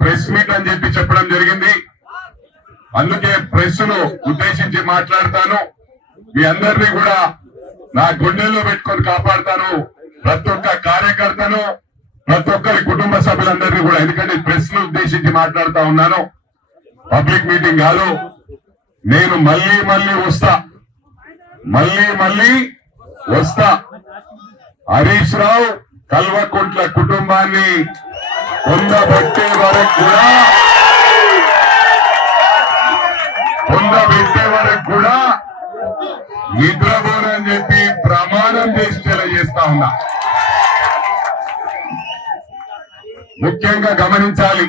Press meet అని చెప్పి చెప్పడం జరిగింది. అందుకే ప్రెస్ ను ఉద్దేశించి మాట్లాడతాను. మీ అందరినీ కూడా నా గుండెల్లో పెట్టుకొని కాపాడతాను. ప్రతి ఒక్క కార్యకర్తను, ప్రతి ఒక్కరి కుటుంబ సభ్యులందరినీ కూడా. ఎందుకంటే ప్రెస్ ను ఉద్దేశించి మాట్లాడుతా ఉన్నాను, పబ్లిక్ మీటింగ్ కాదు. నేను మళ్ళీ వస్తా. హరీష్ రావు కల్వకుంట్ల కుటుంబాన్ని పొందబెట్టే వరకు కూడా నిద్రపోనని చెప్పి ప్రమాణం చేసి తెలియజేస్తా ఉన్నా. ముఖ్యంగా గమనించాలి,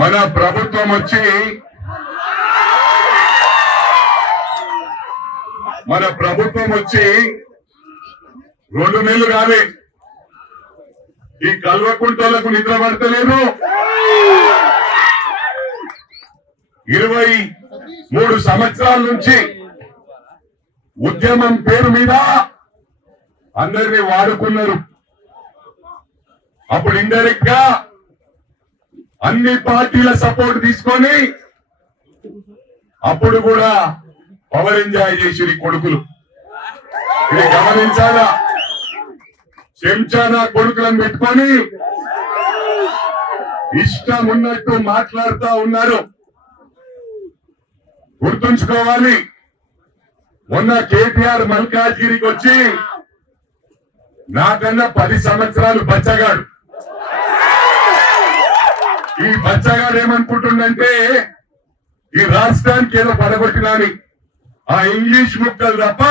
మన ప్రభుత్వం వచ్చి 2 నెలలు కాలే. ఈ కల్వకుంటలకు నిద్ర పడతలేదు. 23 సంవత్సరాల నుంచి ఉద్యమం పేరు మీద అందరినీ వాడుకున్నారు. అప్పుడు ఇండైరెక్ట్ గా అన్ని పార్టీల సపోర్ట్ తీసుకొని అప్పుడు కూడా పవర్ ఎంజాయ్ చేసి కొడుకులు. ఇది గమనించాలా. చెంచానా కొడుకులను పెట్టుకొని ఇష్టం ఉన్నట్టు మాట్లాడుతూ ఉన్నారు. గుర్తుంచుకోవాలి, మొన్న కేటీఆర్ మల్కాజ్గిరికి వచ్చి నాకన్నా 10 సంవత్సరాలు బచ్చగాడు. ఈ బచ్చగాడు ఏమనుకుంటుండంటే ఈ రాష్ట్రానికి ఏదో పడగొట్టినాని, ఆ ఇంగ్లీష్ ముక్కలు తప్ప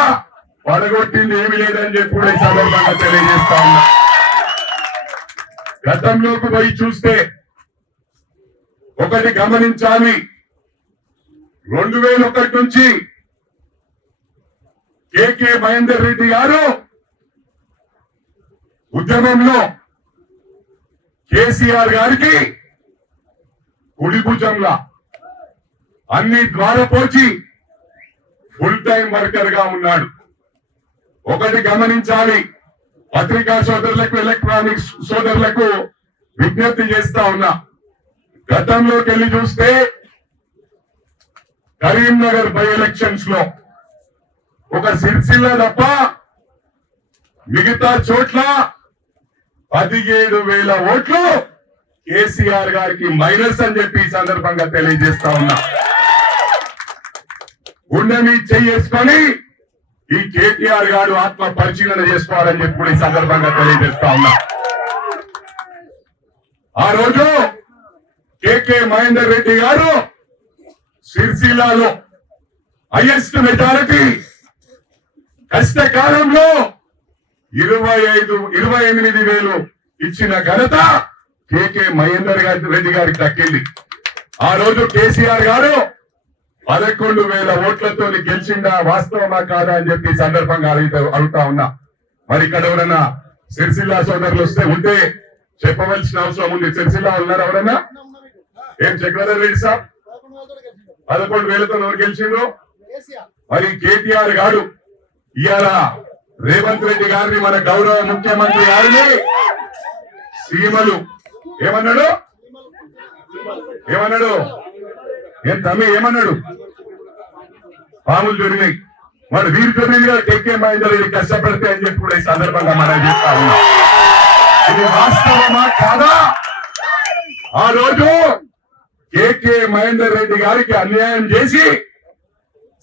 పడగొట్టింది ఏమి లేదని చెప్పి కూడా ఈ సందర్భంగా తెలియజేస్తా ఉన్నా. గతంలోకి పోయి చూస్తే ఒకటి గమనించాలి, 2001 నుంచి కేకే మహేందర్ రెడ్డి గారు ఉద్యమంలో కేసీఆర్ గారికి కుడి భుజంలా అన్ని ద్వారపోచి ఫుల్ టైం వర్కర్ గా ఉన్నాడు. ఒకటి గమనించాలి, పత్రికా సోదరులకు, ఎలక్ట్రానిక్స్ సోదరులకు విజ్ఞప్తి చేస్తా ఉన్నా. గతంలోకి వెళ్ళి చూస్తే కరీంనగర్ బై ఎలక్షన్స్ లో ఒక సిరిసిల్ల తప్ప మిగతా చోట్ల 17,000 ఓట్లు కేసీఆర్ గారికి మైనస్ అని చెప్పి ఈ సందర్భంగా తెలియజేస్తా ఉన్నా. గుండె మీద చేసుకొని ఈ కేటీఆర్ గారు ఆత్మ పరిశీలన చేసుకోవాలని చెప్పి కూడా ఈ సందర్భంగా తెలియజేస్తా ఉన్నా. ఆ రోజు కేకే మహేందర్ రెడ్డి గారు సిరిసిల్లాలో హైయెస్ట్ మెజారిటీ, కష్టకాలంలో 28,000 ఇచ్చిన ఘనత కేకే మహేందర్ రెడ్డి గారికి దక్కింది. ఆ రోజు కేసీఆర్ గారు 11,000 ఓట్లతో గెలిచిందా, వాస్తవమా కాదా అని చెప్పి సందర్భంగా అడుగుతా ఉన్నా. మరి ఇక్కడ ఎవరైనా సిరిసిల్ల సోదరులు ఉంటే చెప్పవలసిన అవసరం ఉంది. సిరిసిల్ల ఉన్నారు ఎవరైనా? ఏం చక్రధర్ రెడ్డి సాబ్ 11,000తో ఎవరు గెలిచిండ్రు? మరి కేటీఆర్ గారు ఇవాళ రేవంత్ రెడ్డి గారిని, మన గౌరవ ముఖ్యమంత్రి గారిని సీమలు ఏమన్నాడు? ఏం తమ్మి ఏమన్నాడు? పాములు దొరినాయి. మరి వీరు దొరికింది గారు కేకే మహేందర్ రెడ్డి కష్టపడితే అని చెప్పి కూడా ఈ సందర్భంగా మనం చెప్తా ఉన్నాం. ఇది వాస్తవమా కాదా? ఆ రోజు కేకే మహేందర్ రెడ్డి గారికి అన్యాయం చేసి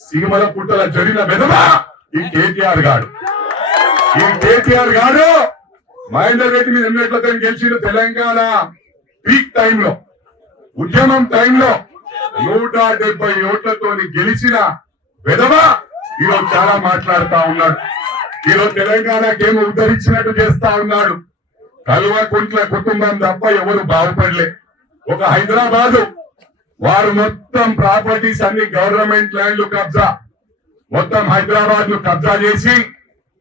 సీమల పుట్టల జరిగిన విధమా ఈ కేటీఆర్ గారు. ఈ కేటీఆర్ గారు మహేందర్ రెడ్డి మీద ఎన్నట్లతో గెలిచిన తెలంగాణ పీక్ టైంలో, ఉద్యమం టైంలో 170 ఓట్లతో గెలిచిన విధమా ఈరోజు చాలా మాట్లాడుతా ఉన్నాడు. ఈరోజు తెలంగాణకేమో ఉద్ధరించినట్టు చేస్తా ఉన్నాడు. కల్వకుంట్ల కుటుంబం తప్ప ఎవరు బాగుపడలే. ఒక హైదరాబాదు వారు మొత్తం ప్రాపర్టీస్ అన్ని గవర్నమెంట్ ల్యాండ్లు కబ్జా, మొత్తం హైదరాబాద్ ను కబ్జా చేసి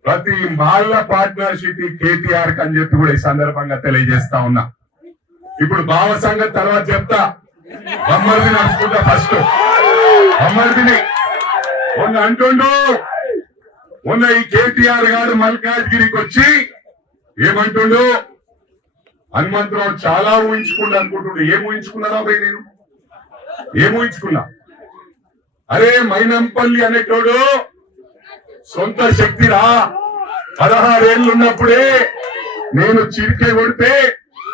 ప్రతి మాల్ల పార్ట్నర్షిప్ కేటీఆర్ అని చెప్పి కూడా ఈ సందర్భంగా తెలియజేస్తా ఉన్నా. ఇప్పుడు భావ సంగతి తర్వాత చెప్తా. బొమ్మర్ది నడుచుకుంటా. ఫస్ట్ బొమ్మర్దిని అంటుండు. మొన్న ఈ కేటీఆర్ గారు మల్కాజ్గిరికి వచ్చి ఏమంటుండు? హనుమంతరావు చాలా ఊహించుకున్నా అనుకుంటుండే. ఏం ఊహించుకున్నారా భయ్? నేను ఏం ఊహించుకున్నా? అరే మైనంపల్లి అనేటోడు సొంత శక్తిరా. 16 ఏళ్ళు ఉన్నప్పుడే నేను చిరికే కొడితే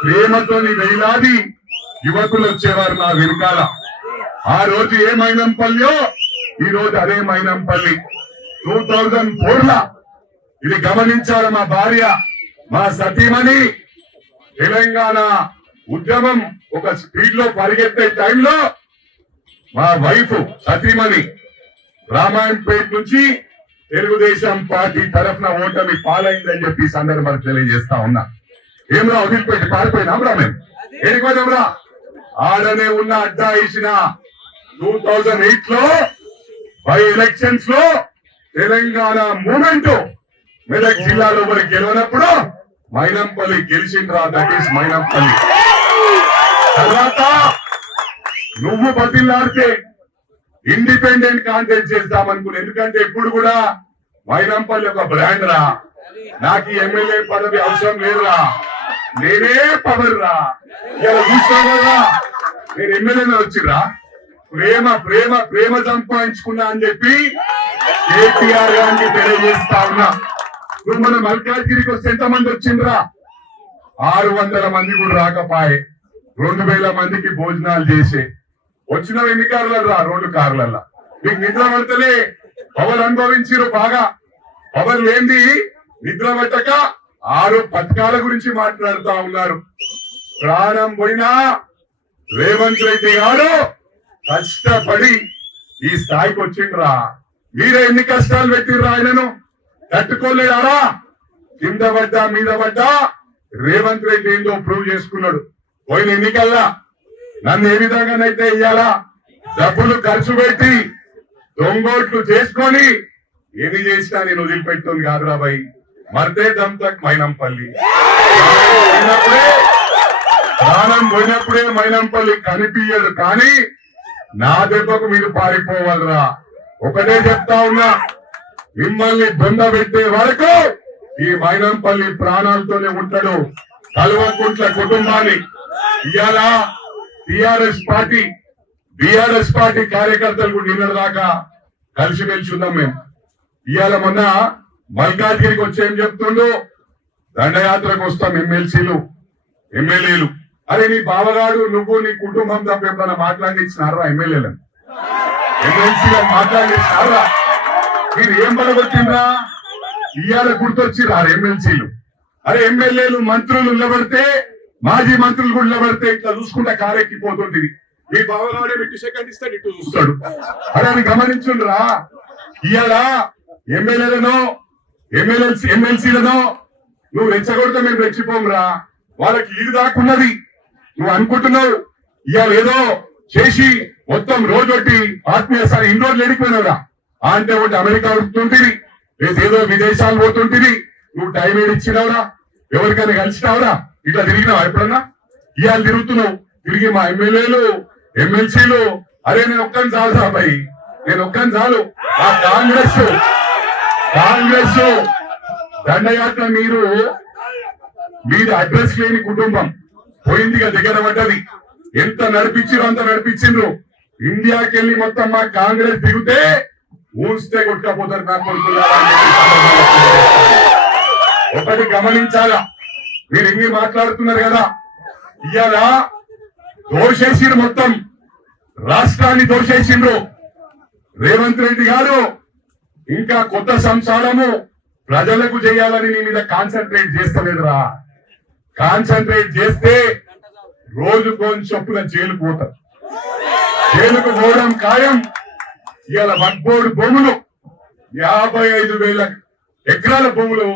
ప్రేమతోని వేలాది యువకులు వచ్చేవారు నా వెనుకాల. ఆ రోజు ఏ మైనంపల్లియో ఈ రోజు అదే మైనంపల్లి. 2004 ఇది గమనించాలి మా భార్య, మా సతీమణి. తెలంగాణ ఉద్యమం ఒక స్పీడ్ లో పరిగెత్తే టైంలో మా వైఫ్ సతీమణి రామాయంపేట నుంచి తెలుగుదేశం పార్టీ తరఫున ఓటమి పాలైందని చెప్పి సందర్భాలు తెలియజేస్తా ఉన్నా. ఏమరా వదిలిపెట్టి పారిపోయినాం రా మేము? ఏడిపోయినాంరా? ఆడనే ఉన్న అడ్డా ఇచ్చిన 2008 లో బై ఎలక్షన్స్ లో తెలంగాణ మూమెంట్ మెదక్ జిల్లాలో మరి గెలవనప్పుడు మైనంపల్లి గెలిచిండ్రా. That is Mynampally. తర్వాత నువ్వు బతిలాడితే ఇండిపెండెంట్ కాంటెస్ట్ చేద్దామనుకున్నా. ఎందుకంటే ఎప్పుడు కూడా మైనంపల్లి ఒక బ్రాండ్ రా. నాకు ఎమ్మెల్యే పదవి అవసరం లేదురా, నేనే పవర్ రా. ఇలా చూసుకోవాలా? నేను ఎమ్మెల్యేలో వచ్చిరా. ప్రేమ ప్రేమ ప్రేమ సంపాదించుకున్నా అని చెప్పి కేటీఆర్ గారికి తెలియజేస్తా ఉన్నా. నువ్వు మన మల్కాజ్గిరికి వస్తే ఎంతమంది వచ్చిండ్రా? 600 మంది కూడా రాకపోయే. 2000 మందికి భోజనాలు చేసే వచ్చిన ఎన్ని కార్లరా? 2 కార్లల్లా. మీకు నిద్ర పడతలే, పవర్ అనుభవించిరు బాగా. పవర్ లేంది నిద్ర పట్టక 6 పథకాల గురించి మాట్లాడుతా ఉన్నారు. ప్రాణం పోయినా రేవంత్ రెడ్డి గారు కష్టపడి ఈ స్థాయికి వచ్చిండ్రా. మీరే ఎన్ని కష్టాలు పెట్టిర్రా? ఆయనను తట్టుకోలేడారా? కింద పడ్డా మీద పడ్డా రేవంత్ రెడ్డి ఏందో ప్రూవ్ చేసుకున్నాడు. పోయిన ఎన్నికల్లా నన్ను ఏ విధంగానైతే ఇయ్యాలా డబ్బులు ఖర్చు పెట్టి దొంగోట్లు చేసుకొని ఏది చేసినా నేను వదిలిపెట్టుంది కాదురా భయ్. మర్దే దమ్ తక్ మైనంపల్లి. ప్రాణం పోయినప్పుడే మైనంపల్లి కనిపించదు, కానీ నా దెబ్బకు మీరు పారిపోవాలరా. ఒకటే చెప్తా ఉన్నా, మిమ్మల్ని బొంద పెట్టే వరకు ఈ మైనంపల్లి ప్రాణాలతోనే ఉంటాడు. కల్వకుంట్ల కుటుంబాన్ని ఇవాళ బిఆర్ఎస్ పార్టీ కార్యకర్తలు కూడా నిన్న దాకా కలిసిమెలిసి ఉన్నాం మేము. ఇవాళ మొన్న మల్కాజ్గిరికి వచ్చి ఏం చెప్తుండో, దండయాత్రకు వస్తాం ఎమ్మెల్సీలు ఎమ్మెల్యేలు. అరే నీ బావగాడు నువ్వు నీ కుటుంబం తప్ప ఎప్పుడన్నా మాట్లాడిచ్చినారా? ఎమ్మెల్యేలను ఎమ్మెల్సీలను మాట్లాడిచ్చినారా? మీరు ఏం పడగొట్టిండ్రా? ఇవాళ గుర్తొచ్చిరా ఎమ్మెల్సీలు? అరే ఎమ్మెల్యేలు మంత్రులు నిలబడితే, మాజీ మంత్రులు కూడా నిలబడితే ఇట్లా చూసుకుంటా కారెక్కిపోతుంది. మీ బావగాడే 2 సెకండ్ ఇస్తాడు, ఇటు చూస్తాడు. అరే అని గమనించుండ్రా. ఇవాళ ఎమ్మెల్యేలను ఎమ్మెల్సీలను నువ్వు రెచ్చగొడితే మేము రెచ్చిపోంరా. వాళ్ళకి ఇది దాకున్నది. నువ్వు అనుకుంటున్నావు ఇవాళ ఏదో చేసి మొత్తం రోజొట్టి ఆత్మీయ స్థాయి ఇన్ని రోజులు ఎడిపోయినావురా. అంటే ఒకటి అమెరికా ఉంటుంటివి, ఏదో విదేశాలు పోతుంటివి. నువ్వు టైం ఏడిచ్చినావురా? ఎవరికైనా కలిసినావురా? ఇట్లా తిరిగినావా ఎప్పుడన్నా? ఇవాళ తిరుగుతున్నావు. తిరిగి మా ఎమ్మెల్యేలు ఎమ్మెల్సీలు అరే నేను ఒక్కని చాలు సాబాయి, నేను ఒక్కని చాలు. ఆ కాంగ్రెస్ దండయాత్ర మీది అడ్రస్ లేని కుటుంబం పోయిందిగా, దగ్గర పడ్డది. ఎంత నడిపించారో అంత నడిపించిండ్రు. ఇండియాకి వెళ్ళి మొత్తం మా కాంగ్రెస్ దిగితే ఊస్తే కొట్టుకపోతారు నా కొడుకులా. ఒకటి గమనించాలా, మీరు ఎన్ని మాట్లాడుతున్నారు కదా, ఇవాళ దోషేసిండ్రు, మొత్తం రాష్ట్రాన్ని దోషేసిండ్రు. రేవంత్ రెడ్డి గారు ఇంకా కొత్త సంసారము ప్రజలకు చేయాలని నీ మీద కాన్సన్ట్రేట్ చేస్తలేదురా. కాన్సన్ట్రేట్ చేస్తే రోజు కొంచెం చొప్పున జైలుకు పోతారు. జైలుకు పోవడం ఖాయం. ఇవాళ వక్బోర్డు భూములు 55,000 ఎకరాల భూములు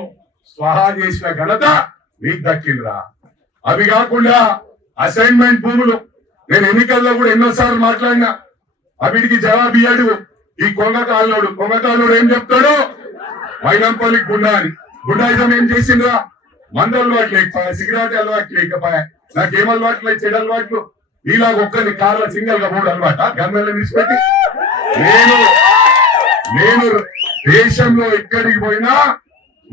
స్వహా చేసిన ఘనత మీకు దక్కిందిరా. అవి కాకుండా అసైన్మెంట్ భూములు నేను ఎన్నికల్లో కూడా ఎన్నోసార్లు మాట్లాడినా. అవిటికి జవాబు ఇయ్యాడు ఈ కొంగకాళ్ళోడు ఏం చెప్తాడు? మైనంపల్లి గుండా అని. గుండాయిజం ఏం చేసిండ్రా? మందు అలవాటు లేకపోయా, సిగరెట్ అలవాటు లేకపోయా, నాకేం అలవాట్లు లేదు, చెడు అలవాట్లు. ఇలాగ ఒక్కరిని కార్ల సింగల్ గా 3 అలవాట గన్మెల్ని విడిచిపెట్టి. నేను దేశంలో ఎక్కడికి పోయినా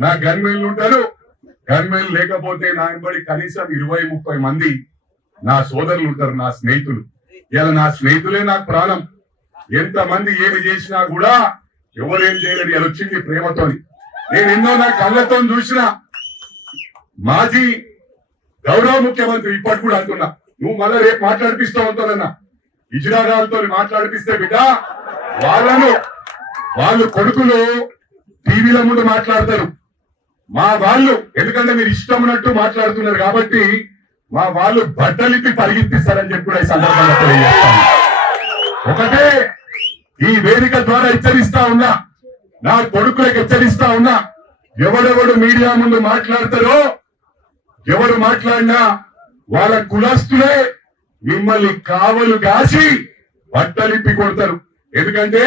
నా గన్మెన్లు ఉంటారు, గన్మెన్ లేకపోతే నా వెంబడి కనీసం 20-30 మంది నా సోదరులు ఉంటారు, నా స్నేహితులు. ఇలా నా స్నేహితులే నాకు ప్రాణం. ఎంత మంది ఏమి చేసినా కూడా ఎవరేం చేయలేదు. ఇలా వచ్చింది ప్రేమతోని. నేను ఎన్నో నా కళ్ళతో చూసిన మాజీ గౌరవ ముఖ్యమంత్రి ఇప్పటి కూడా అంటున్నా, నువ్వు మళ్ళా రేపు మాట్లాడిపిస్తావు అంటానన్నా. ఇజ్రాగాలతో మాట్లాడిపిస్తే బిడ్డ వాళ్ళు కొడుకులు టీవీల ముందు మాట్లాడతారు. మా వాళ్ళు ఎందుకంటే మీరు ఇష్టం ఉన్నట్టు మాట్లాడుతున్నారు కాబట్టి మా వాళ్ళు బట్టలిప్పి పరిగెత్తిస్తారని చెప్పి కూడా ఈ సందర్భంగా తెలియజేస్తాను. ఒకటే ఈ వేదిక ద్వారా హెచ్చరిస్తా ఉన్నా, నా కొడుకులకు హెచ్చరిస్తా ఉన్నా, ఎవడెవడు మీడియా ముందు మాట్లాడతారో, ఎవరు మాట్లాడినా వాళ్ళ కులస్తులే మిమ్మల్ని కావలు కాసి బట్టలిప్పి కొడతారు. ఎందుకంటే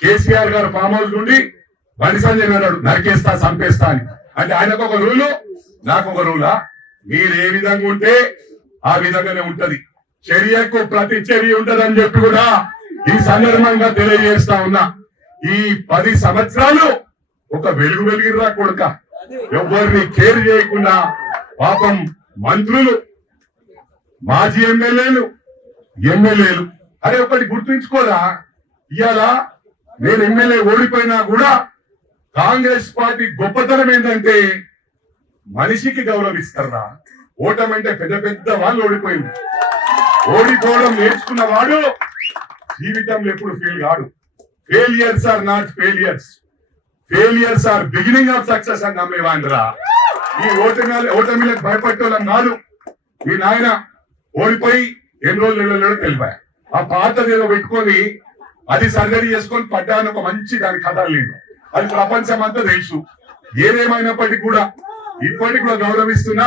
కేసీఆర్ గారు ఫామ్ హౌస్ నుండి బండి సంజయ్ అన్నాడు నరికేస్తా చంపేస్తా అని. అంటే ఆయనకు ఒక రూలు, నాకు ఒక రూలా? మీరు ఏ విధంగా ఉంటే ఆ విధంగానే ఉంటది. చర్యకు ప్రతి చర్య ఉంటదని చెప్పి కూడా ఈ సందర్భంగా తెలియజేస్తా ఉన్నా. ఈ 10 సంవత్సరాలు ఒక వెలుగు వెలిగిర్రా కొడుక. ఎవరిని కేర్ చేయకుండా పాపం మంత్రులు, మాజీ ఎమ్మెల్యేలు అరే ఒకటి గుర్తుంచుకోరా, ఇవాళ నేను ఎమ్మెల్యే ఓడిపోయినా కూడా కాంగ్రెస్ పార్టీ గొప్పతనం ఏంటంటే మనిషికి గౌరవిస్తారా. ఓటమంటే పెద్ద పెద్ద వాళ్ళు ఓడిపోయింది. ఓడిపోవడం నేర్చుకున్న వాడు జీవితంలో ఎప్పుడు ఫెయిల్ కాడు. Failures are not failures, failures are beginning of success అని నమ్మేవాండ్రా. ఈ ఓటమిలకు భయపడటం కాదు. మీ నాయన ఓడిపోయి ఎన్ని రోజులు తెలిపాయి. ఆ పాతది ఏదో పెట్టుకొని అది సర్జరీ చేసుకొని పడ్డాను ఒక మంచి దాని కథ లేదు. అది ప్రపంచం అంతా తెలుసు. ఏదేమైనప్పటికీ కూడా ఇప్పటికి కూడా గౌరవిస్తున్నా.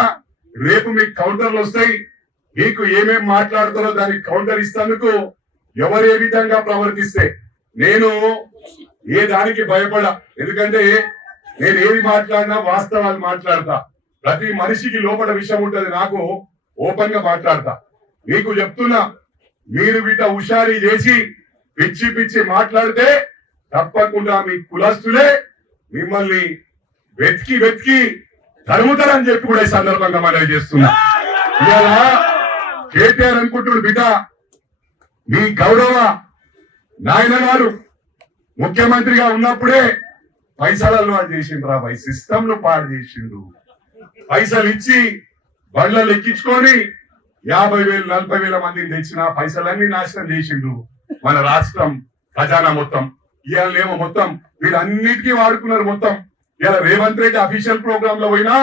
రేపు మీకు కౌంటర్లు వస్తాయి. మీకు ఏమేం మాట్లాడతారో దానికి కౌంటర్ ఇస్తానికి ఎవరు ఏ విధంగా ప్రవర్తిస్తే నేను ఏ దానికి భయపడా. ఎందుకంటే నేను ఏది మాట్లాడినా వాస్తవాలు మాట్లాడతా. ప్రతి మనిషికి లోపల విషయం ఉంటది. నాకు ఓపెన్ గా మాట్లాడతా. మీకు చెప్తున్నా, మీరు బిడ్డ హుషారీ చేసి పిచ్చి పిచ్చి మాట్లాడితే తప్పకుండా మీ కులస్తులే మిమ్మల్ని వెతికి తరుముతారని చెప్పి కూడా ఈ సందర్భంగా మనవి చేస్తున్నా. ఇలా కేటీఆర్ అనుకుంటున్నాడు బిడ్డ, మీ గౌరవ నాయన గారు ముఖ్యమంత్రిగా ఉన్నప్పుడే పైసలలో అది చేసిండ్రు. రాబాయి సిస్టమ్ ను పాడు చేసిండు. పైసలు ఇచ్చి బండ్లను ఎక్కించుకొని 50,000 40,000 మందిని తెచ్చిన పైసలన్నీ నాశనం చేసిండు మన రాష్ట్రం ఖజానా మొత్తం. ఇవాళేమో మొత్తం వీళ్ళన్నిటికీ వాడుకున్నారు మొత్తం. ఇలా రేవంత్ రెడ్డి అఫీషియల్ ప్రోగ్రామ్ లో పోయినా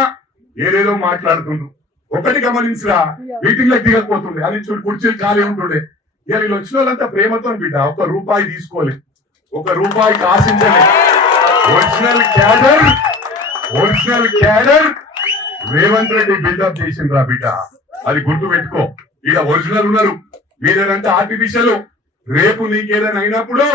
ఏదేదో మాట్లాడుతుండ్రు. ఒకటి గమనించరా, మీటింగ్ లకు దిగకపోతుండే, అది చూడు కుర్చీలు ఖాళీ ఉంటుండే. ఇలా వీళ్ళు వచ్చిన వాళ్ళంతా ప్రేమతో బిడ్డ 1 రూపాయి తీసుకోలే, 1 రూపాయికి ఆశించలే. Original cadre Revanth Reddy buildup చేసిండ్రా బిడ్డ. అది గుర్తు పెట్టుకో. ఇక ఒరిజినల్ ఉన్నారు, మీరేనంటే ఆర్టిఫిషియల్. రేపు నీకేదైనా అయినప్పుడు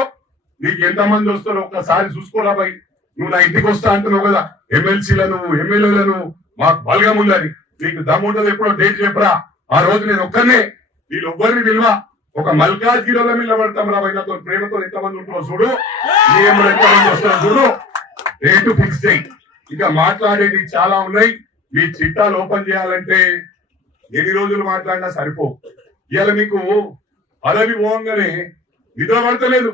నీకు ఎంతమంది వస్తారో ఒక్కసారి చూసుకోరా బాయ్. నువ్వు నా ఇంటికి వస్తా అంటున్నావు కదా, ఎమ్మెల్సీలను ఎమ్మెల్యేలను మాకు బలగం ఉందని. నీకు దమ్ముంటది ఎప్పుడో డేట్ చెప్పరా. ఆ రోజు నేను ఒక్కనే వీళ్ళు ఎవ్వరిని విలువ ఒక మల్కాజ్గిరిలో నిలబడతాం రా బాయ్. నాతో ప్రేమతో ఎంతమంది ఉంటున్నావు చూడు, ఎంతమంది వస్తారో చూడు, డేట్ ఫిక్స్ చేయి. ఇక మాట్లాడేది చాలా ఉన్నాయి. మీ చిట్టాలు ఓపెన్ చేయాలంటే ఎన్ని రోజులు మాట్లాడినా సరిపో. ఇవాళ మీకు పదవి పోగానే నిద్ర పడతలేదు.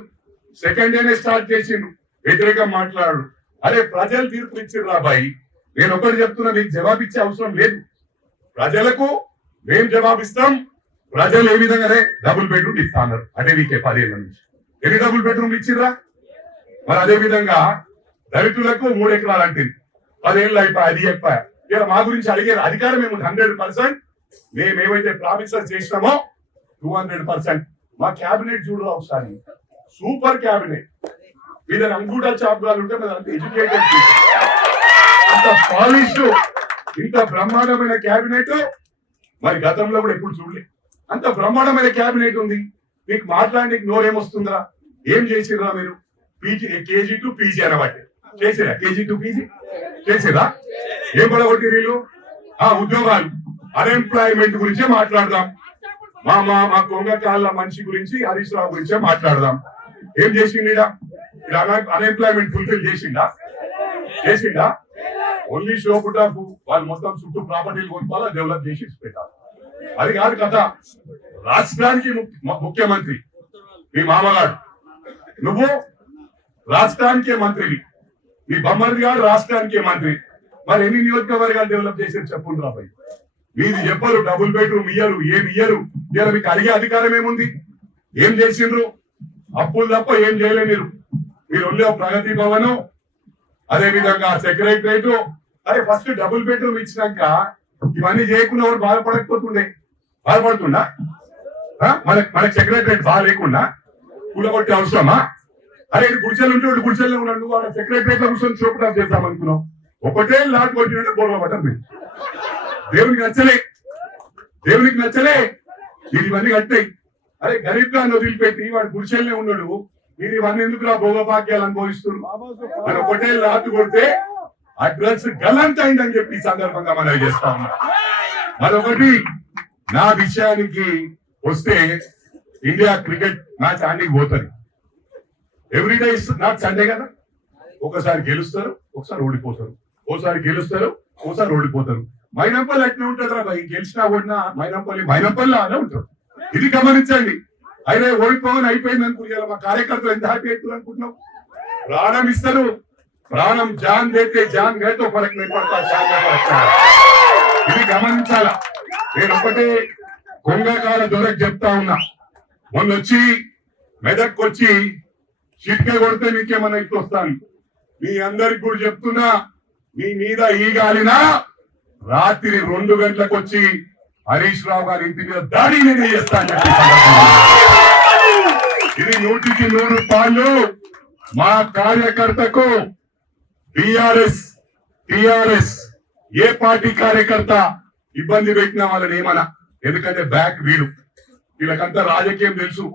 సెకండ్ డేనే స్టార్ట్ చేసిండు వ్యతిరేకం మాట్లాడు. అరే ప్రజలు తీర్పు ఇచ్చిర్రు రాబాయి. నేను ఒకటి చెప్తున్నా, మీకు జవాబిచ్చే అవసరం లేదు. ప్రజలకు మేము జవాబిస్తాం. ప్రజలు ఏ విధంగానే డబుల్ బెడ్రూమ్ ఇస్తా అన్నారు. అంటే మీకే 10 ఏళ్ల నుంచి ఎన్ని డబుల్ బెడ్రూమ్లు ఇచ్చిర్రా? మరి అదే విధంగా దళితులకు 3 ఎకరాలు అంటే 10 ఏళ్ళు అయిపోయి, అది అయిపోయా. ఇలా మా గురించి అడిగారు. అధికారం మేము 100%. మేము ఏవైతే ప్రామిసెస్ చేసినామో 200%. మా క్యాబినెట్ చూడరా ఒకసారి, సూపర్ క్యాబినెట్. మీద అంగూటా చాప్గాలు ఉంటే అంత ఎడ్యుకేటెడ్, అంత పాలిష్డ్, ఇంత బ్రహ్మాండమైన క్యాబినెట్ మరి గతంలో కూడా ఎప్పుడు చూడలేదు. అంత బ్రహ్మాండమైన క్యాబినెట్ ఉంది. మీకు మాట్లాడడానికి నోరేమొస్తుందా? ఏం చేసిర్రా మీరు? పీజీ కేజీ టు పీజీ అనబట్టి చేసిరా? కేజీ టు పీజీ చేసిరా? ఏం పడగొట్టి వీళ్ళు? ఉద్యోగాలు, అన్ఎంప్లాయ్మెంట్ గురించే మాట్లాడదాం. మా కొంగకాళ్ళ మనిషి గురించి హరీష్ రావు గురించే మాట్లాడదాం. ఏం చేసిండా? అన్ఎంప్లాయ్మెంట్ ఫుల్ఫిల్ చేసిండా? ఓన్లీ షోపుటాకు వాళ్ళు మొత్తం చుట్టూ ప్రాపర్టీలు కొనుక్కోవాలా, డెవలప్ చేసి పెట్టాలి. అది కాదు కథ. రాష్ట్రానికి ముఖ్యమంత్రి మీ మామగాడు, నువ్వు రాష్ట్రానికే మంత్రివి, మీ బొమ్మది గారు రాష్ట్రానికే మంత్రి. మరి ఎన్ని నియోజకవర్గాలు డెవలప్ చేసేది చెప్పుండ్రు రాబాయి. మీది చెప్పరు, డబుల్ బెడ్రూమ్ ఇయ్యరు, ఏమి ఇయ్యరు. ఇలా మీకు అడిగే అధికారం ఏముంది? ఏం చేసిండ్రు? అప్పులు తప్ప ఏం చేయలే మీరు. మీరు ఉండే ప్రగతి భవన్, అదే విధంగా సెక్రటరేట్. అదే ఫస్ట్ డబుల్ బెడ్రూమ్ ఇచ్చినాక ఇవన్నీ చేయకుండా ఎవరు బాధపడకపోతుండే? బాధపడుతుండా? మనకి సెక్రటరేట్ బాగా లేకుండా కూలగొట్టే అవసరమా? అరే గుడిసెలు ఉంటే గుడిసెల్లో ఉన్నాడు, వాళ్ళ సెక్రటరేట్ లో కూర్చొని చూపడం చేద్దాం అనుకున్నాం. ఒకటే లాట్ కొట్టినట్టు బోర్ల పడ్డారు మీరు. దేవునికి నచ్చలే, దేవునికి నచ్చలే. మీరు ఇవన్నీ కట్టాయి. అరే గరీబ్ గారిని వదిలిపెట్టి వాడు గుడిసెల్నే ఉన్నాడు, మీరు ఇవన్నీ ఎందుకు నా భోగభాగ్యాలు అనుభవిస్తున్నారు అని ఒకటే లాట్ కొడితే అడ్రస్ గలంత అయిందని చెప్పి ఈ సందర్భంగా మనం చేస్తా ఉన్నాం. మరొకటి, నా విషయానికి వస్తే ఇండియా క్రికెట్ మ్యాచ్ ఆడికి పోతుంది. ఎవ్రీడే ఇస్ నాట్ సండే కదా. ఒకసారి గెలుస్తారు, ఒకసారి ఓడిపోతారు, ఓసారి గెలుస్తారు, ఒకసారి ఓడిపోతారు. మైనంపల్లి అట్నే ఉంటుంది రా భయ్. గెలిచినా ఓడినా మైనంపల్లి అలా ఉంటారు. ఇది గమనించండి. అయినా ఓడిపోవని అయిపోయింది అనుకుంటున్నారు. మా కార్యకర్తలు ఎంత హ్యాపీ అవుతారు అనుకుంటున్నాం. ప్రాణం ఇస్తారు, ప్రాణం జాన్ దేతే జాన్ గేతో ఫరక్ नहीं पड़ता, ఇది గమనించాలా. నేను ఒకటే కొంగకాల దొరకు చెప్తా ఉన్నా. మొన్నొచ్చి మెదక్ వచ్చి చిట్కా కొడితే మీకేమన్నా ఇట్టు వస్తాను. మీ అందరికి కూడా చెప్తున్నా, మీ మీద ఈ గాలినా రాత్రి 2 గంటలకు వచ్చి హరీష్ రావు గారి ఇంటి మీద దాడి నేనే చేస్తాను చెప్పి ఇది 100కి 100 పాళ్ళు. మా కార్యకర్తకు టిఆర్ఎస్ ఏ పార్టీ కార్యకర్త ఇబ్బంది పెట్టినా వాళ్ళని ఏమన్నా, ఎందుకంటే బ్యాక్ వీడు. వీళ్ళకంతా రాజకీయం తెలుసు,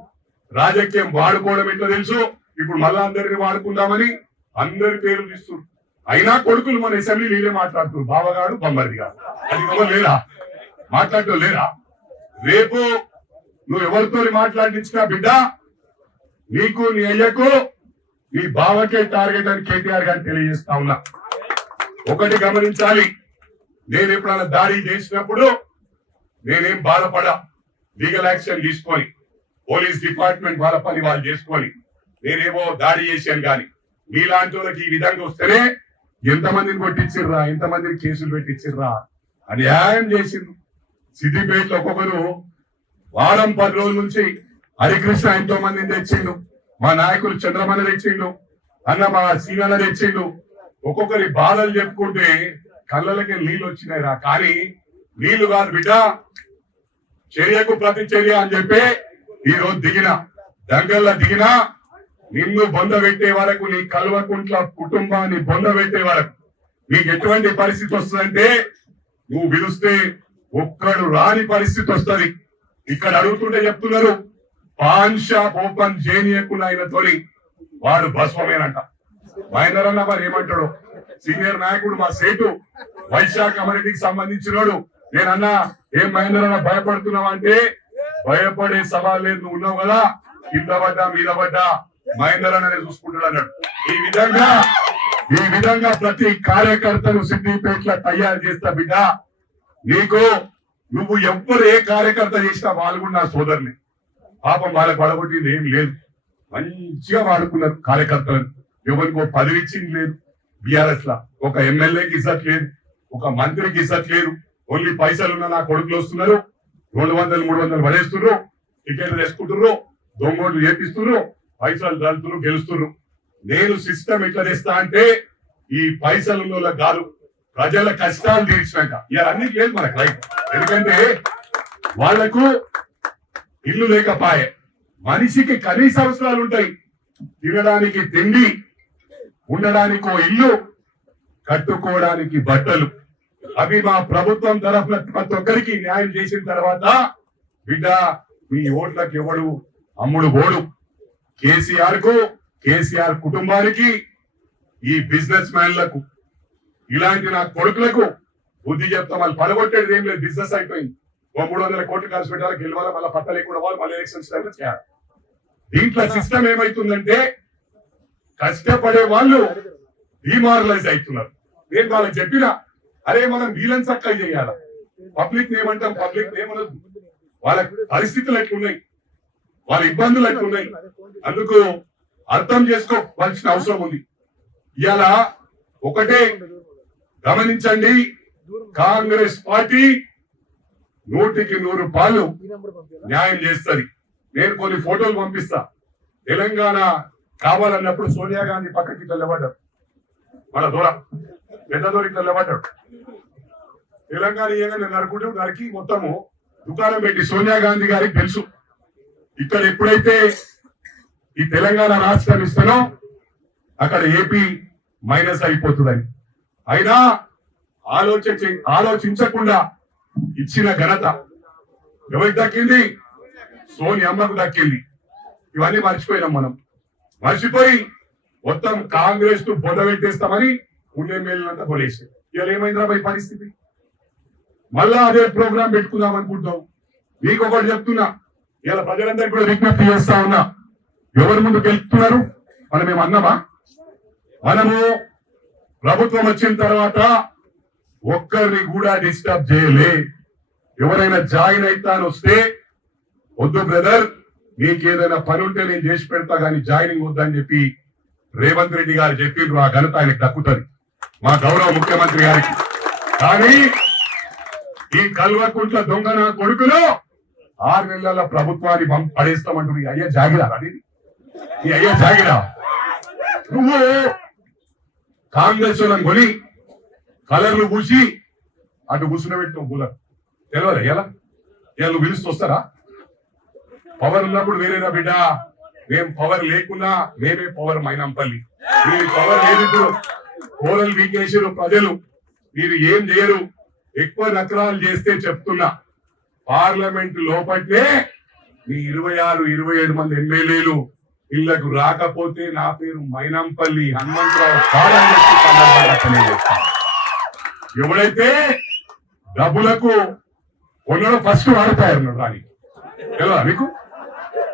రాజకీయం వాడుకోవడం ఎట్లా తెలుసు. ఇప్పుడు మళ్ళా అందరిని వాడుకుందామని అందరి పేర్లు తీస్తున్నారు. అయినా కొడుకులు మన అసెంబ్లీ వీళ్ళే మాట్లాడుతున్నారు, బావగాడు బొమ్మరిది గారు. అది ఎవరు లేరా మాట్లాడటం లేరా? రేపు నువ్వు ఎవరితో మాట్లాడించినా బిడ్డ, నీకు నీ అయ్యకు నీ బావకే టార్గెట్ అని కేటీఆర్ గారు తెలియజేస్తా ఉన్నా. ఒకటి గమనించాలి, నేను ఎప్పుడైనా దాడి చేసినప్పుడు నేనేం బాధపడా. లీగల్ యాక్షన్ తీసుకొని పోలీస్ డిపార్ట్మెంట్ వాళ్ళ పని వాళ్ళు చేసుకొని నేనేమో దాడి చేశాను. కానీ మీలాంటి వాళ్ళకి ఈ విధంగా వస్తేనే ఎంతమందిని కొట్టించిర్రా, ఎంతమందిని కేసులు పెట్టించిర్రా, అన్యాయం చేసిండ్రు. సిద్దిపేటలో ఒక్కొక్కరు వారం 10 రోజుల నుంచి హరికృష్ణ ఎంతో మందిని తెచ్చిండు, మా నాయకులు చంద్రమణ తెచ్చిండు, అన్న మా సీనన్న తెచ్చిండు. ఒక్కొక్కరి బాధలు చెప్పుకుంటే కళ్ళలకి నీళ్ళు వచ్చినాయిరా. కానీ నీళ్లు కాదు బిడ్డ, చర్యకు ప్రతి చర్య అని చెప్పి ఈ రోజు దిగిన దంగల్లా దిగినా నిన్ను బొంద పెట్టే వరకు, నీ కల్వకుంట్ల కుటుంబాన్ని బొంద పెట్టే వరకు నీకు ఎటువంటి పరిస్థితి వస్తుందంటే నువ్వు పిలుస్తే ఒక్కడు రాని పరిస్థితి వస్తుంది. ఇక్కడ అడుగుతుంటే చెప్తున్నారు, పాన్ షాప్ ఓపెన్ చేయనీయకుండా ఆయన తోలి వాడు భస్వమేనంట. మహేందర్ అన్న మరి ఏమంటాడు? సీనియర్ నాయకుడు మా సేటు వైశాఖ కమ్యూనిటీకి సంబంధించినోడు. నేనన్నా ఏం మహేందర్ అన్న భయపడుతున్నావు అంటే, భయపడే సవాల్ లేదు, నువ్వు ఉన్నావు కదా, కింద పడ్డా మీద పడ్డా మహేందర్ అన్ననే చూసుకుంటాడు అన్నాడు. ఈ విధంగా ప్రతి కార్యకర్తను సిద్దిపేటలో తయారు చేస్తా బిడ్డ. నీకు నువ్వు ఎవ్వరు ఏ కార్యకర్త చేసినా వాళ్ళు కూడా నా సోదరుని. పాపం వాళ్ళకి పడగొట్టింది ఏం లేదు, మంచిగా వాడుకున్నారు కార్యకర్తలను. ఎవరికో పదవి ఇచ్చింది లేదు. బీఆర్ఎస్ లా ఒక ఎమ్మెల్యేకి ఇజ్జత్ లేదు, ఒక మంత్రికి ఇజ్జత్ లేదు. ఓన్లీ పైసలున్న నా కొడుకులు వస్తున్నారు, 200, 300 పడేస్తున్నారు, టికెట్లు వేసుకుంటున్నారు, దొంగోట్లు చేపిస్తున్నారు, పైసలు దళుతున్నారు, గెలుస్తున్నారు. నేను సిస్టమ్ ఎట్లా తెస్తా అంటే, ఈ పైసలు ఉన్న కాదు, ప్రజల కష్టాలు తీర్చినాక. ఇలా అన్ని లేదు మనకు రైట్. ఎందుకంటే వాళ్లకు ఇల్లు లేకపాయే, మనిషికి కనీస అవసరాలు ఉంటాయి. తినడానికి తిండి, ఉండడానికి ఇల్లు, కట్టుకోవడానికి బట్టలు. అవి మా ప్రభుత్వం తరఫున ప్రతి ఒక్కరికి న్యాయం చేసిన తర్వాత బిడ్డ మీ ఓట్లకు ఎవడు అమ్ముడు ఓడు. కేసీఆర్ కు, కేసీఆర్ కుటుంబానికి, ఈ బిజినెస్ మ్యాన్లకు, ఇలాంటి నా కొడుకులకు బుద్ధి చెప్తాం. వాళ్ళు పడగొట్టేది ఏం లేదు, బిజినెస్ అయిపోయింది. 300 కోట్లు ఖర్చు పెట్టాలి, గెలవాలి, మళ్ళీ పట్ట లేకుండా వాళ్ళు మళ్ళీ ఎలక్షన్స్ టైంలో చేయాలి. దీంట్లో సిస్టమ్ ఏమైతుందంటే కష్టపడే వాళ్ళు డిమారలైజ్ అవుతున్నారు. నేను వాళ్ళకి చెప్పినా అరే మనం వీళ్ళని చక్కగా చేయాల, పబ్లిక్ ఏమంటాం, పబ్లిక్ ఏమనదు, వాళ్ళ పరిస్థితులు ఎట్లున్నాయి, వాళ్ళ ఇబ్బందులు ఎట్లున్నాయి, అందుకు అర్థం చేసుకోవాల్సిన అవసరం ఉంది. ఇవాళ ఒకటే గమనించండి, కాంగ్రెస్ పార్టీ 100% న్యాయం చేస్తుంది. నేను కొన్ని ఫోటోలు పంపిస్తా. తెలంగాణ కావాలన్నప్పుడు సోనియా గాంధీ పక్కకి తెల్లబడ్డారు, మన దూర పెద్ద దూరం తెల్లబడ్డాడు. తెలంగాణ ఏమైనా నరుకుంటూ నరికి మొత్తము దుకాణం పెట్టి సోనియా గాంధీ గారికి తెలుసు ఇక్కడ ఎప్పుడైతే ఈ తెలంగాణ రాష్ట్రం ఇస్తానో అక్కడ ఏపీ మైనస్ అయిపోతుందని. అయినా ఆలోచించకుండా ఇచ్చిన ఘనత ఎవరికి దక్కింది? సోనియమ్మకు దక్కింది. ఇవన్నీ మర్చిపోయినాం మనం. మర్చిపోయి మొత్తం కాంగ్రెస్ ను బొంద పెట్టేస్తామని ఉండే మేలంతా కొలేసి ఇవాళ ఏమైంది పరిస్థితి? మళ్ళా అదే ప్రోగ్రాం పెట్టుకుందాం అనుకుంటాం. మీకు ఒకటి చెప్తున్నా, ఇలా ప్రజలందరికీ కూడా విజ్ఞప్తి చేస్తా ఉన్నా, ఎవరి ముందుకు వెళ్తున్నారు? మనం ఏమన్నామా? మనము ప్రభుత్వం వచ్చిన తర్వాత ఒక్కరిని కూడా డిస్టర్బ్ చేయలే. ఎవరైనా జాయిన్ అయితాను వస్తే వద్దు బ్రదర్, నీకేదైనా పని ఉంటే నేను చేసి పెడతా కానీ జాయినింగ్ వద్దని చెప్పి రేవంత్ రెడ్డి గారు చెప్పిండ్రు. ఆ ఘనత ఆయనకు దక్కుతుంది, మా గౌరవ ముఖ్యమంత్రి గారికి. కానీ ఈ కల్వకుంట్ల దొంగ నా కొడుకులు 6 నెలల ప్రభుత్వాన్ని పడేస్తామంటు అయ్యా జాగిరా, అది ఈ అయ్యా జాగిరా. నువ్వు కాంగ్రెస్ కొని కలర్లు పూసి అటు కూర్చున్నబెట్టు కూలర్ తెలియదు. ఎలా నువ్వు పిలుస్తూ వస్తారా? పవర్ ఉన్నప్పుడు వేరేనా బిడ్డ, మేము పవర్ లేకున్నా మేమే పవర్ మైనంపల్లి. మీరు పవర్ లేదు, ఇప్పుడు కోరలు వీకేసారు ప్రజలు, మీరు ఏం చేయరు. ఎక్కువ నకరాలు చేస్తే చెప్తున్నా, పార్లమెంట్ లోపట్నే మీ 26-27 మంది ఎమ్మెల్యేలు ఇళ్లకు రాకపోతే నా పేరు మైనంపల్లి హనుమంతరావు కాదని తెలియజేస్తాను. ఎవడైతే డబ్బులకు కొనడం ఫస్ట్ వాడతాయన్నాడు రాని తెలియదా మీకు?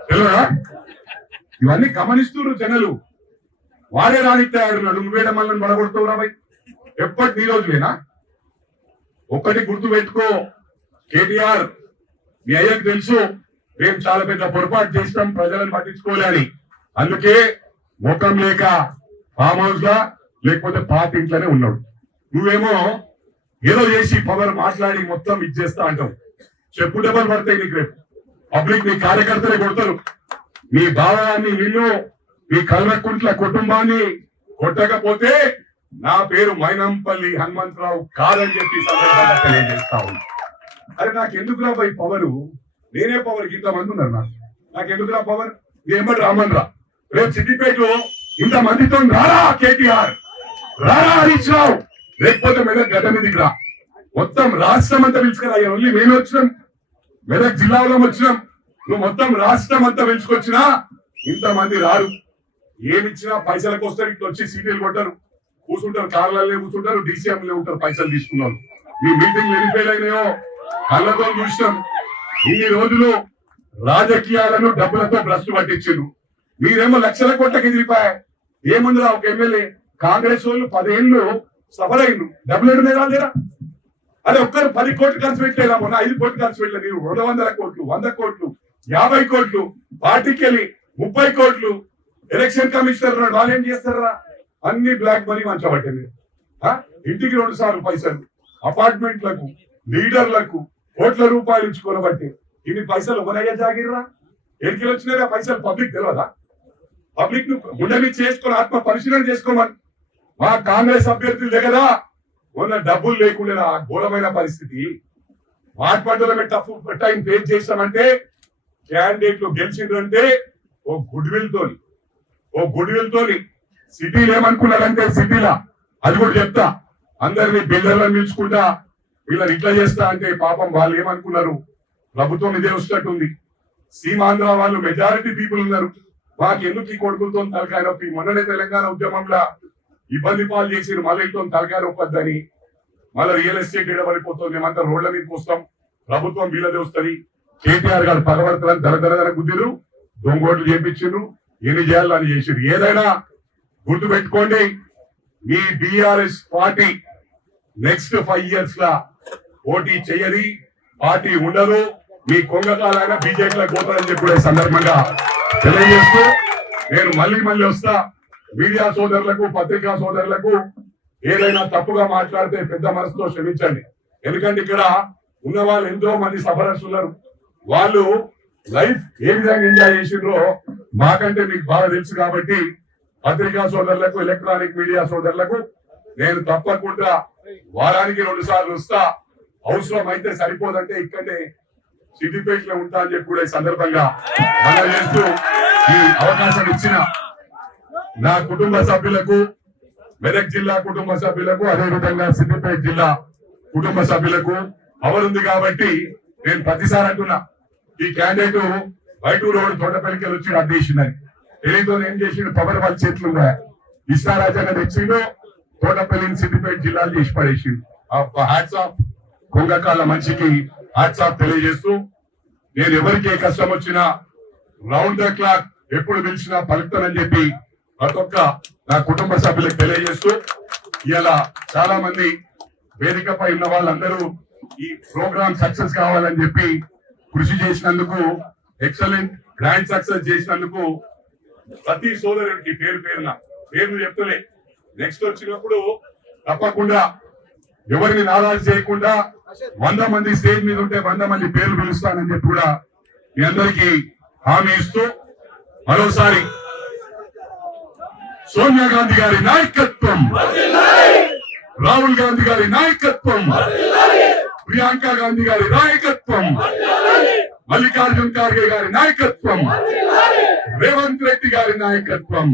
తెలియదా? ఇవన్నీ గమనిస్తున్నారు జనాలు. వాడే రానిస్తాడు, నువ్వేడ మళ్ళీ పడగొడుతావు రాబాయ్. ఎప్పటి నీ రోజులేనా? ఒక్కటి గుర్తు పెట్టుకో, కేటీఆర్ మీ అయ్యకు తెలుసు మేము చాలా పెద్ద పొరపాటు చేస్తాం, ప్రజలను పట్టించుకోలేని. అందుకే ముఖం లేక ఫామ్ హౌస్ లా లేకపోతే పాత ఇంట్లోనే ఉన్నాడు. నువ్వేమో ఏదో చేసి పవర్ మాట్లాడి మొత్తం ఇచ్చేస్తా అంటావు. చెప్పు దెబ్బలు పడతాయి నీకు. రేపు పబ్లిక్ నీ కార్యకర్తలే కొడతారు. మీ భావాన్ని, నిన్ను, మీ కల్వకుంట్ల కుటుంబాన్ని కొట్టకపోతే నా పేరు మైనంపల్లి హనుమంతరావు కాదని చెప్పి సందర్భంగా తెలియజేస్తా ఉన్నా. అరే నాకెందుకు రా పోయి పవరు? నేనే పవర్, ఇంతమంది ఉన్నారు నాకెందుకు రా పవర్? ఏమని రామన్ రా. రేపు సిద్దిపేటలో ఇంతమందితో రారా కేటీఆర్, రారా హరీష్ రావు, లేకపోతే మెదక్ గడ్డ మీదకి రా. మొత్తం రాష్ట్రం అంతా పిలుచుకురా. ఓన్లీ మేము వచ్చినాం, మెదక్ జిల్లాలో వచ్చినాం. నువ్వు మొత్తం రాష్ట్రం అంతా పిలుచుకొచ్చినా ఇంతమంది రారు. ఏమిచ్చినా పైసలకు వస్తారు, ఇట్లా వచ్చి సీటీలు కొట్టారు, కూర్చుంటారు, కార్లలో కూర్చుంటారు, డీసీఎంలో ఉంటారు పైసలు తీసుకున్నారు. మీ మీటింగ్లు ఎన్ని ఫెయిల్ అయినాయో కళ్ళతో చూసినాం. ఇన్ని రోజులు రాజకీయాలను డబ్బులతో భ్రష్టు పట్టించారు. మీరేమో లక్షల కోట్లకి ఎదిరిపోయా. ఏముందిరా ఒక ఎమ్మెల్యే? కాంగ్రెస్ వాళ్ళు 10 ఏళ్ళు సఫలైండు, డబ్బులు ఎడున్నాయి రాలేరా? అదే ఒక్కరు 10 కోట్లు ఖర్చు పెట్టలేదా? మొన్న 5 కోట్లు ఖర్చు పెట్టలేదు. మీరు 200 కోట్లు, 100 కోట్లు, 50 కోట్లు, పార్టీకి వెళ్ళి 30 కోట్లు. ఎలక్షన్ కమిషనర్ వాళ్ళు ఏం చేస్తారా? అన్ని బ్లాక్ మనీ మంచబట్టింది. ఇంటికి 2 సార్లు పైసలు, అపార్ట్మెంట్లకు, లీడర్లకు కోట్ల రూపాయలు ఇచ్చుకోనబట్టి ఇన్ని పైసలు ఎవరయ్యా జాగిర్రా? ఎన్నికలు వచ్చినారా పైసలు? పబ్లిక్ తెలియదా? పబ్లిక్ ను గుండెని చేసుకొని ఆత్మ పరిశీలన చేసుకోమని. మా కాంగ్రెస్ అభ్యర్థుల దగ్గర ఉన్న డబ్బులు లేకుండా ఘోరమైన పరిస్థితి. మాట్లాడమే టఫ్ టైం ఫేస్ చేస్తామంటే క్యాండిడేట్లు గెలిచిండ్రంటే ఓ గుడ్ విల్ తోని సిటీలు ఏమనుకున్నారంటే సిటీలా, అది కూడా చెప్తా, అందరినీ బిల్డర్లను నిలుచుకుంటా వీళ్ళని ఇట్లా చేస్తా అంటే పాపం వాళ్ళు ఏమనుకున్నారు? ప్రభుత్వం ఇదే వస్తున్నట్టుంది. సీమాంధ్ర వాళ్ళు మెజారిటీ పీపుల్ ఉన్నారు. మాకెందుకు ఈ కొడుకులతో తలకాయ నొప్పి? మొన్ననే తెలంగాణ ఉద్యమంలో ఇబ్బంది పాలు చేసి మళ్ళీ తలకాయ నొప్పొద్దని మళ్ళీ రియల్ ఎస్టేట్ ఎడబడిపోతుంది. మేమంతా రోడ్ల మీదకి వస్తాం, ప్రభుత్వం వీళ్ళదే వస్తుంది. కేటీఆర్ గారు పగవర్తలను ధర గుద్దిరు, దొంగోట్లు చేపించారు, ఎన్ని చేయాలని చేసారు. ఏదైనా గుర్తు పెట్టుకోండి, మీ బిఆర్ఎస్ పార్టీ నెక్స్ట్ 5 years లా పోటీ చేయది, పార్టీ ఉండదు, మీ కొంగకాలైనా బీజేపీలో పోతారని చెప్పి కూడా ఈ సందర్భంగా తెలియజేస్తూ నేను మళ్ళీ వస్తా. మీడియా సోదరులకు, పత్రికా సోదరులకు ఏదైనా తప్పుగా మాట్లాడితే పెద్ద మనసుతో క్షమించండి. ఎందుకంటే ఇక్కడ ఉన్న వాళ్ళు ఎంతో మంది సఫరర్స్ ఉన్నారు. వాళ్ళు లైఫ్ ఏ విధంగా ఎంజాయ్ చేసిండ్రో మాకంటే మీకు బాగా తెలుసు. కాబట్టి పత్రికా సోదరులకు, ఎలక్ట్రానిక్ మీడియా సోదరులకు నేను తప్పకుండా వారానికి 2 సార్లు వస్తా. అవసరం అయితే సరిపోదంటే ఇక్కడే సిద్దిపేటలో ఉంటా అని చెప్పి కూడా ఈ సందర్భంగా మనం చేస్తూ ఈ అవకాశం ఇచ్చిన నా కుటుంబ సభ్యులకు, మెదక్ జిల్లా కుటుంబ సభ్యులకు, అదేవిధంగా సిద్దిపేట జిల్లా కుటుంబ సభ్యులకు పవర్ ఉంది కాబట్టి నేను ప్రతిసారి అంటున్నా, ఈ క్యాండిడేట్ బయటూరు రోడ్డు తోటపల్లికి వచ్చి అడ్డేసిందని తెలియతో ఏం చేసిండు, పవర్ వాళ్ళ చేతులు ఉన్నాయి. ఇష్టారాజంగా తెచ్చిండు, తోటపల్లిని సిద్దిపేట జిల్లాలు చేసి పడేసిండు. హ్యాట్స్ ఆఫ్ కొంగకాల మనిషికి హ్యాట్స్ ఆఫ్ తెలియజేస్తూ నేను ఎవరికి ఏ కష్టం వచ్చినా రౌండ్ ద క్లాక్ ఎప్పుడు పిలిచినా పలుకుతానని చెప్పి ప్రతి ఒక్క నా కుటుంబ సభ్యులకు తెలియజేస్తూ ఇలా చాలా మంది వేదికపై ఉన్న వాళ్ళందరూ ఈ ప్రోగ్రామ్ సక్సెస్ కావాలని చెప్పి కృషి చేసినందుకు, ఎక్సలెంట్ గ్రాండ్ సక్సెస్ చేసినందుకు ప్రతి సోదరుడికి పేరు చెప్తలే. నెక్స్ట్ వచ్చినప్పుడు తప్పకుండా ఎవరిని నారాజు చేయకుండా 100 మంది స్టేజ్ మీద ఉంటే 100 మంది పేర్లు పిలుస్తానని చెప్పి కూడా మీ అందరికీ హామీ ఇస్తూ మరోసారి సోనియా గాంధీ గారి నాయకత్వం, రాహుల్ గాంధీ గారి నాయకత్వం, ప్రియాంక గాంధీ గారి నాయకత్వం, మల్లికార్జున్ ఖార్గే గారి నాయకత్వం, రేవంత్ రెడ్డి గారి నాయకత్వం.